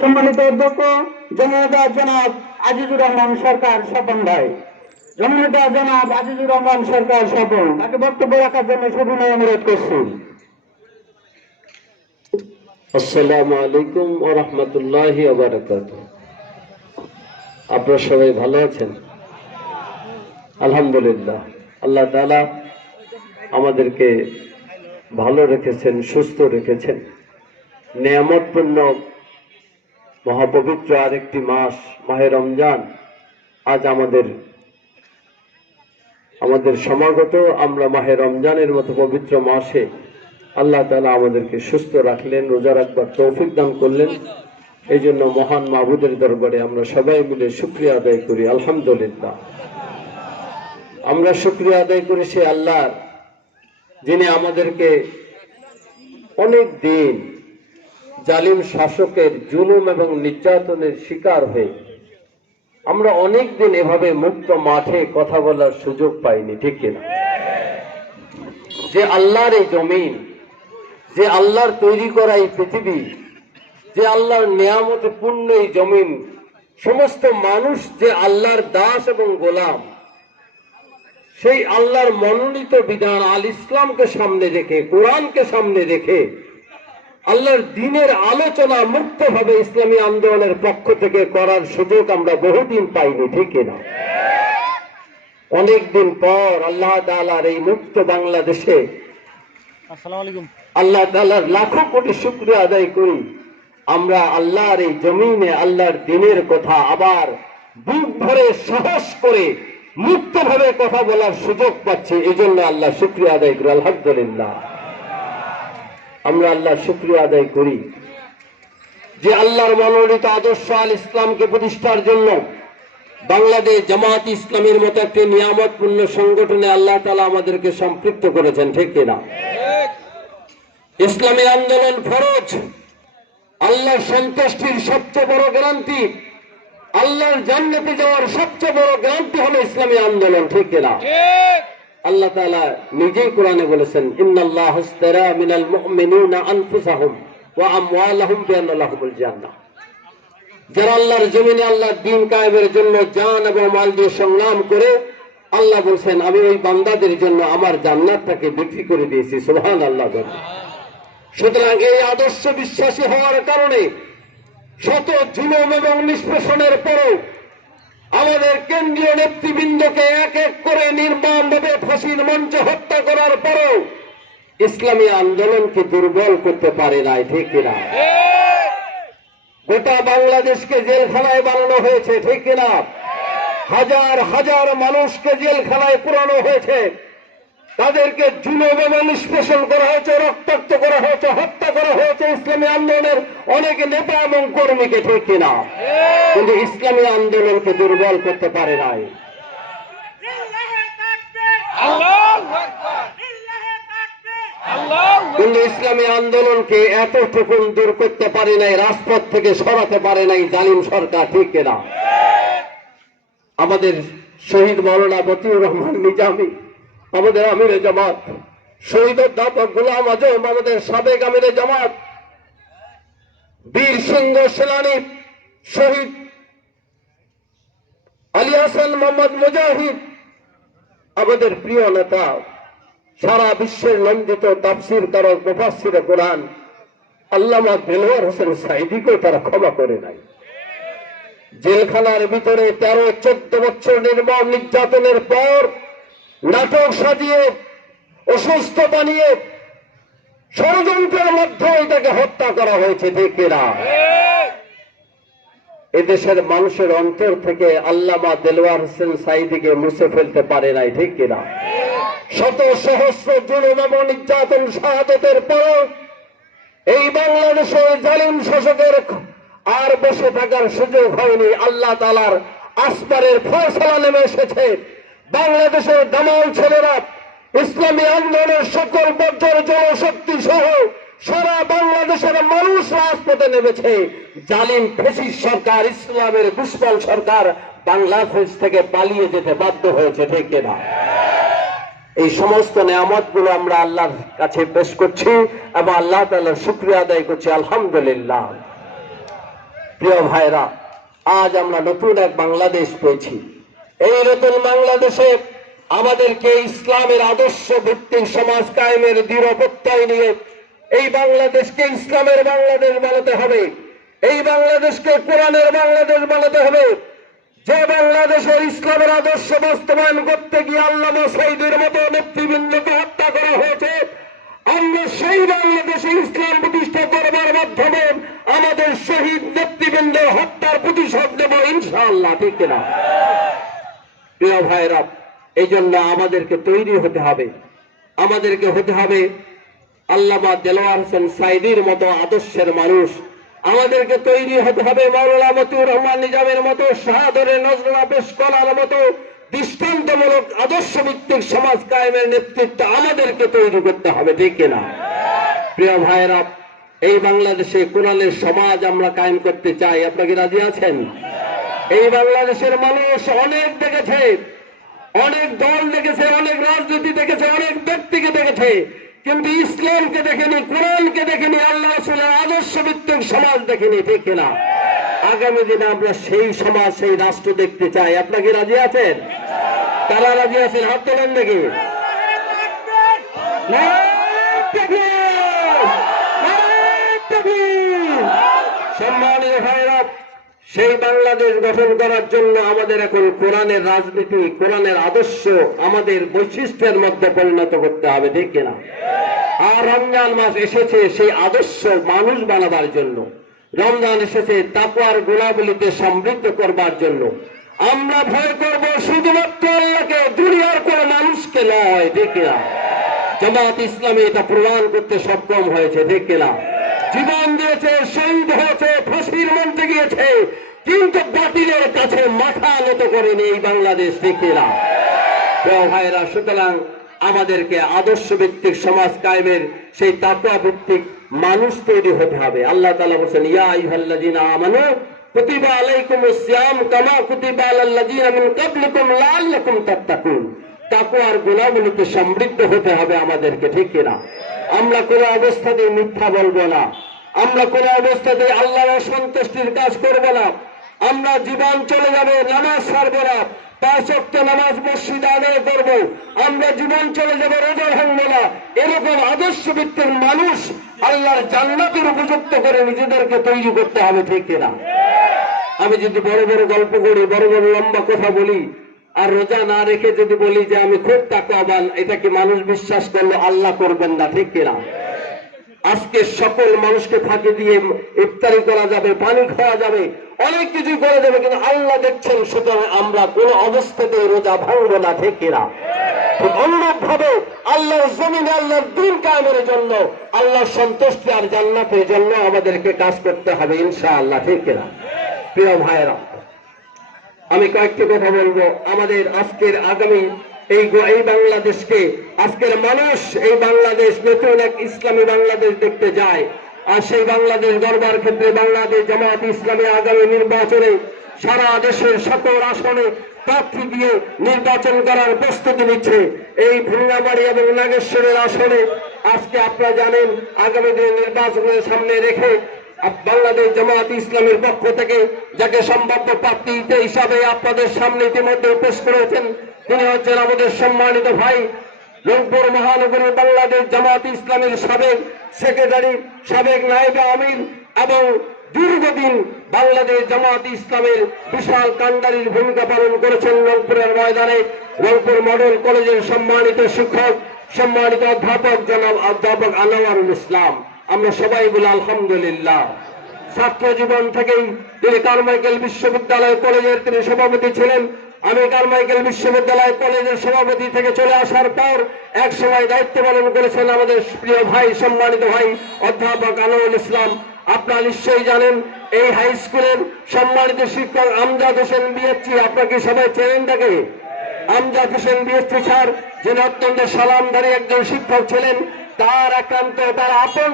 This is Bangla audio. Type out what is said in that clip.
সম্মানিত অধ্যক্ষ জননেতা জনাব আজিজুর রহমান সরকার স্বপন ভাই, জননেতা জনাব আজিজুর রহমান সরকার স্বপন, তাকে বক্তব্য রাখার জন্য সবিনয় অনুরোধ করছি। আসসালামু আলাইকুম ওয়া রাহমাতুল্লাহি ওয়া বারাকাতুহু। আপনারা সবাই ভালো আছেন? আলহামদুলিল্লাহ। আল্লাহ তাআলা আমাদেরকে ভালো রেখেছেন, সুস্থ রেখেছেন। নিয়ামতপূর্ণ মহাপবিত্র আরেকটি মাস মাহে রমজান আজ আমাদের সমাগত। আমরা মাহে রমজানের মতো পবিত্র মাসে আল্লাহ তাআলা আমাদেরকে সুস্থ রাখলেন, রোজা রাখবার তৌফিক দান করলেন। এই জন্য মহান মাবুদের দরবারে আমরা সবাই মিলে শুকরিয়া আদায় করি, আলহামদুলিল্লাহ। আমরা শুকরিয়া আদায় করি সে আল্লাহর, যিনি আমাদেরকে অনেক দিন জালিম শাসকের জুলুম এবং নির্যাতনের শিকার হয়ে আমরা অনেক দিন এভাবে মুক্ত মাঠে কথা বলার সুযোগ পাইনি, ঠিক কিনা? যে আল্লাহর এই জমিন, যে আল্লাহর তৈরি করা এই পৃথিবী, যে আল্লাহর নিয়ামতে পূর্ণ এই জমিন, সমস্ত মানুষ যে আল্লাহর দাস এবং গোলাম, সেই আল্লাহর মনোনীত বিধান আল ইসলামকে সামনে রেখে, কোরআনকে সামনে রেখে আল্লাহর দ্বীনের আলোচনা মুক্তভাবে ইসলামী আন্দোলনের পক্ষ থেকে করার সুযোগ আমরা বহুদিন পাইনি, ঠিক না? অনেকদিন পর আল্লাহ তাআলার এই মুক্ত বাংলাদেশে আল্লাহ তাআলার লাখো কোটি শুকরিয়া আদায় করি, আমরা আল্লাহর এই জমিনে আল্লাহর দ্বীনের কথা আবার বুক ভরে সাহস করে মুক্তভাবে কথা বলার সুযোগ পাচ্ছি। এই জন্য আল্লাহ শুকরিয়া আদায় করি, আলহামদুলিল্লাহ। আমরা আল্লাহ শুকরিয়া আদায় করি যে আল্লাহর মনোনীত আদর্শ আল ইসলামকে প্রতিষ্ঠার জন্য বাংলাদেশ জামাত ইসলামীর মতো একটি নিয়ামতপূর্ণ সংগঠনে আল্লাহ তাআলা আমাদেরকে সম্পৃক্ত করেছেন, ঠিক কিনা? ইসলামী আন্দোলন ফরজ, আল্লাহর সন্তুষ্টির সবচেয়ে বড় গ্যারান্টি, আল্লাহর জান্নাতে যাওয়ার সবচেয়ে বড় গ্যারান্টি হলো ইসলামী আন্দোলন, ঠিক কিনা? আল্লাহ তাআলা নিজেই কোরআনে বলেছেন, ইন্নাল্লাহ ইশতারা মিনাল মুমিনিনা আনফুসাহুম ওয়া আমওয়ালাহুম বিআন্না লাহুমুল জান্নাহ। যারা আল্লাহর জমিনে আল্লাহর দ্বীন কায়েমের জন্য জান এবং মাল দিয়ে সংগ্রাম করে, আল্লাহ বলেন আমি ওই বান্দাদের জন্য আমার জান্নাতটাকে বিক্রি করে দিয়েছি, সুবহানাল্লাহ। সুতরাং এই আদর্শ বিশ্বাসী হওয়ার কারণে শত জুলুম এবং নিষ্পেষণের পরও আমাদের কেন্দ্রীয় নেতৃবৃন্দকে এক এক করে নির্মমভাবে ফাঁসির মঞ্চে হত্যা করার পরও ইসলামী আন্দোলনকে দুর্বল করতে পারে নাই, ঠিক কিনা? গোটা বাংলাদেশকে জেলখানায় বানানো হয়েছে, ঠিক কিনা? হাজার হাজার মানুষকে জেলখানায় পুরানো হয়েছে, তাদেরকে জুলুম এবং নিষ্পেষণ করা হয়েছে, রক্তাক্ত করা হয়েছে, হত্যা করা হয়েছে ইসলামী আন্দোলনের অনেক নেতা এবং কর্মীকে, ঠিক কিনা? কিন্তু ইসলামী আন্দোলনকে দুর্বল করতে পারে নাই। কিন্তু ইসলামী আন্দোলনকে এতটুকু দূর করতে পারে নাই, রাজপথ থেকে সরাতে পারে নাই জালিম সরকার, ঠিক কিনা? আমাদের শহীদ মাওলানা মতিউর রহমান নিজামী, আমাদের আমিরে জামাত, শহীদ অধ্যাপক গোলাম আজম, আমাদের সাবেক আমিরে জামাত, বীর সিংহ সেনানী শহীদ আলী হাসান মোহাম্মদ মুজাহিদ, আমাদের প্রিয় নেতা, সারা বিশ্বের নন্দিত তাফসীর কারক মুফাসসিরে কোরআন আল্লামা দেলোয়ার হোসেন সাঈদীকেও তারা ক্ষমা করে নাই। জেলখানার ভিতরে 13-14 বছর নির্মম নির্যাতনের পর নাটক সাজিয়ে, অসুস্থ বানিয়ে, ষড়যন্ত্রের মাধ্যমে তাকে হত্যা করা হয়েছে, ঠিক কিনা? এদেশের মানুষের অন্তর থেকে আল্লামা দেলোয়ার হোসেন সাঈদীকে মুছে ফেলতে পারে নাই, ঠিক কিনা? শত সহস্র জুলুম এবং নির্যাতন শাহাদাতের পর এই বাংলাদেশের জালিম শাসকের আর বসে থাকার সুযোগ হয়নি। আল্লাহ তাআলার আসমানের ফয়সালা নেমে এসেছে। বাংলাদেশের দামাল ছেলেরা ইসলামী আন্দোলনের সকল বর্জ্যের জনশক্তি সহ সারা বাংলাদেশের মানুষ রাজপথে নেমেছে। জালিম ফ্যাসিস্ট সরকার, ইসলামের দুশ্মন সরকার বাংলাদেশ থেকে পালিয়ে যেতে বাধ্য হয়েছে, ঠিক কিনা? এই সমস্ত নিয়ামতগুলো আমরা আল্লাহর কাছে পেশ করছি এবং আল্লাহ তাআলার শুকরিয়া আদায় করছি, আলহামদুলিল্লাহ। প্রিয় ভাইরা, আজ আমরা নতুন এক বাংলাদেশ পেয়েছি। এই নতুন বাংলাদেশে আমাদেরকে ইসলামের আদর্শ ভিত্তিক সমাজ কায়েমের দৃঢ় প্রত্যয় নিয়ে এই বাংলাদেশকে ইসলামের বাংলাদেশ বানাতে হবে। এই বাংলাদেশকে কোরআনের বাংলাদেশ বানাতে হবে। যে বাংলাদেশের ইসলামের আদর্শ বাস্তবায়ন করতে গিয়ে আল্লামা সাঈদীর মতো নেতৃবৃন্দকে হত্যা করা হয়েছে, আমরা সেই বাংলাদেশে ইসলাম প্রতিষ্ঠা করবার মাধ্যমে আমাদের শহীদ নেতৃবৃন্দের হত্যার প্রতিশোধ নেব ইনশাআল্লাহ, ঠিক কিনা? প্রিয় ভাইরা, এই জন্য আমাদেরকে তৈরি হতে হবে। আমাদেরকে হতে হবে আল্লামা দেলোয়ার হোসেন সাঈদীর মতো আদর্শের মানুষ। আমাদেরকে তৈরি হতে হবে মাওলানা মতিউর রহমান নিজামের মতো, শাহাদরে নজরুল পেশ করার মতো দৃষ্টান্তমূলক আদর্শ ভিত্তিক সমাজ কায়েমের নেতৃত্ব আমাদেরকে তৈরি করতে হবে, ঠিক কিনা? প্রিয় ভাইয়েরা, এই বাংলাদেশে কোরআনের সমাজ আমরা কায়েম করতে চাই। আপনাকে রাজি আছেন? এই বাংলাদেশের মানুষ অনেক দেখেছে, অনেক দল দেখেছে, অনেক রাজনীতি দেখেছে, অনেক ব্যক্তিকে দেখেছে, কিন্তু ইসলামকে দেখেনি, কোরআনকে দেখেনি, আল্লাহ রাসূলের আদর্শ ভিত্তিক সমাজ দেখেনি, ঠিক কিনা? আগামী দিনে আমরা সেই সমাজ, সেই রাষ্ট্র দেখতে চাই। আপনাকে রাজি আছেন? তারা রাজি আছেন? হাত তোলেন দেখি। সম্মানীয় ভাইরা, সেই বাংলাদেশ গঠন করার জন্য আমাদের এখন কোরআনের রাজনীতি, কোরআনের আদর্শ আমাদের বৈশিষ্ট্যের মধ্যে পরিণত করতে হবে, ঠিক কিনা? আর রমজান মাস এসেছে সেই আদর্শ মানুষ বানাবার জন্য। রমজান এসেছে তাকওয়ার গুণাবলীতে সমৃদ্ধ করবার জন্য। আমরা ভয় করব শুধুমাত্র আল্লাহকে, দুনিয়ার কোন মানুষকে নয়, ঠিক কিনা? জামাত ইসলামী এটা প্রমাণ করতে সক্ষম হয়েছে, ঠিক কিনা? জীবন দিয়েছে, শহীদ হয়েছে, ফাঁসির মঞ্চে গিয়েছে, কিন্তু বাতিলের কাছে মাথা নত করেনি এই বাংলাদেশ, ঠিক কিনা? প্রিয় ভাইরা, সুতরাং আমাদেরকে আদর্শ ভিত্তিক সমাজ কায়েমের সেই তাকওয়া ভিত্তিক মানুষ তৈরি হতে হবে। আল্লাহ তাআলা বলেন, ইয়া আইয়ুহাল্লাযীনা আমানু কুতিবা আলাইকুমুস সিয়াম কামা কুতিবা আলাল্লাযীনা মিন ক্বাবলিকুম লাআল্লাকুম তাত্তাকুন। তাকওয়ার গুণাবলীতে সমৃদ্ধ হতে হবে আমাদেরকে, ঠিক কিনা? আমরা কোনো অবস্থাতেই মিথ্যা বলবো না, আমরা কোনো অবস্থাতেই আল্লাহর অসন্তুষ্টির কাজ করব না। আমরা জীবন চলে যাবে, নামাজ ছাড়বো না, 5 ওয়াক্ত নামাজ মসজিদে আদায় করবো, আমরা জীবন চলে যাবে, রোজা ভাঙবো না। এরকম আদর্শ ভিত্তিক মানুষ আল্লাহর জান্নাতের উপযুক্ত করে নিজেদেরকে তৈরি করতে হবে, ঠিক কিনা? আমি যদি বড় বড় গল্প করি, বড় বড় লম্বা কথা বলি, আর রোজা না রেখে যদি বলি যে আমি খুব তাকওয়াবান, এটা কি মানুষ বিশ্বাস করলো? আল্লাহ করবেন না, ঠিক কিনা? আজকে সকল মানুষকে ফাঁকি দিয়ে ইফতারি করা যাবে, পানি খাওয়া যাবে, অনেক কিছুই করা যাবে, কিন্তু আল্লাহ দেখছেন। সুতরাং আমরা কোনো অবস্থাতে রোজা ভাঙবো না, ঠিক কিনা? ঠিক অনুরূপ ভাবে আল্লাহর জমিনে আল্লাহর দ্বীন কায়েমের জন্য, আল্লাহর সন্তুষ্টি আর জান্নাতের জন্য আমাদেরকে কাজ করতে হবে ইনশাআল্লাহ, ঠিক কিনা? প্রিয় ভাইরা, আমি কয়েকটি কথা বলবো। আমাদের আজকের আগামী এই বাংলাদেশকে, আজকের মানুষ এই বাংলাদেশ নতুন এক ইসলামী বাংলাদেশ দেখতে যায়। আর সেই বাংলাদেশ গড়বার ক্ষেত্রে বাংলাদেশ জামাত ইসলামী আগামী নির্বাচনে সারা দেশের সকল আসনে প্রার্থী দিয়ে নির্বাচন করার প্রস্তুতি নিচ্ছে। এই ভুঙ্গামারি এবং নাগেশ্বরের আসনে আজকে আপনারা জানেন, আগামী দিনে নির্বাচনের সামনে রেখে বাংলাদেশ জামাত ইসলামের পক্ষ থেকে যাকে সম্ভাব্য প্রার্থী হিসাবে আপনাদের সামনে ইতিমধ্যে পেশ করেছেন, তিনি হচ্ছেন আমাদের সম্মানিত ভাই, রংপুর মহানগরী বাংলাদেশ জামাত ইসলামের সাবেক সেক্রেটারি, সাবেক নায়েবে আমির এবং দীর্ঘদিন বাংলাদেশ জামাত ইসলামের বিশাল কান্ডারির ভূমিকা পালন করেছেন রংপুরের ময়দানে। রংপুর মডেল কলেজের সম্মানিত শিক্ষক, সম্মানিত অধ্যাপক জনাব অধ্যাপক আনোয়ারুল ইসলাম। আমরা সবাই বলি আলহামদুলিল্লাহ। ছাত্র জীবন থেকেই তিনি কারমাইকেল বিশ্ববিদ্যালয় কলেজের তিনি সভাপতি ছিলেন। আমি কারমাইকেল বিশ্ববিদ্যালয় কলেজের সভাপতি থেকে চলে আসার পর এক সময় দায়িত্ব পালন করেছেন আমাদের প্রিয় ভাই, সম্মানিত ভাই অধ্যাপক আনোয়ারুল ইসলাম। আপনারা নিশ্চয়ই জানেন, এই হাই স্কুলের সম্মানিত শিক্ষক আমজাদ হোসেন বিএসসি, আপনাকে সবাই চেনেন তাকে? আমজাদ হোসেন বিএসসি স্যার, যিনি অত্যন্ত সালামধারী একজন শিক্ষক ছিলেন, তার একান্ত তার আপন